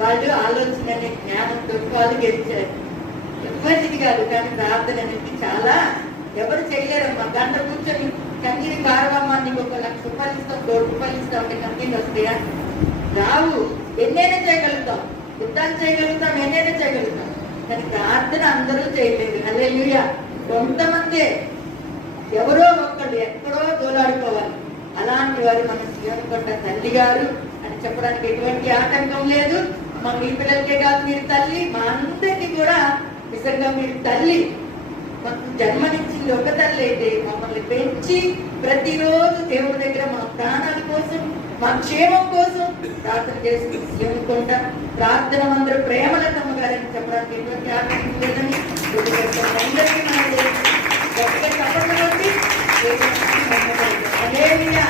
వాళ్ళు ఆలోచన అనే జ్ఞానంతో వాళ్ళు గెలిచారు. మంచిది కాదు, కానీ ప్రార్థన అనేది చాలా ఎవరు చేయలేరమ్మా. గంట కూర్చొని కన్నీరు కారవమ్మా, నీకు 1,00,000 రూపాయలు ఇస్తాం, 1,00,000 రూపాయలు ఇస్తాం అంటే కన్నీళ్ళు వస్తాయా? రావు. ఎన్నైనా చేయగలుగుతాం, యుద్ధాలు చేయగలుగుతాం, ఎన్నైనా చేయగలుగుతాం, కానీ ప్రార్థన అందరూ చేయలేదు. హల్లెలూయా. కొంతమందే ఎవరో ఒక్కళ్ళు ఎక్కడో దోలాడుకోవాలి. అలాంటి వారు మన సీయోను కొండ తల్లి గారు అని చెప్పడానికి ఎటువంటి ఆటంకం లేదు. మా మీ పిల్లలకే కాదు, మీరు తల్లి, మా అందరికీ కూడా నిజంగా మీరు తల్లి. మాకు జన్మనిచ్చింది ఒక తల్లి అయితే మమ్మల్ని పెంచి ప్రతిరోజు దేవుడి దగ్గర మా ప్రాణాల కోసం, మా క్షేమం కోసం ప్రార్థన చేస్తుంది సీయోను కొండ ప్రార్థన మందిర ప్రేమలతమ్మ గారని చెప్పడానికి ఎటువంటి ఆటంకం లేదని అందరికీ మనం గట్టిగా చెప్పండి. హల్లెలూయా.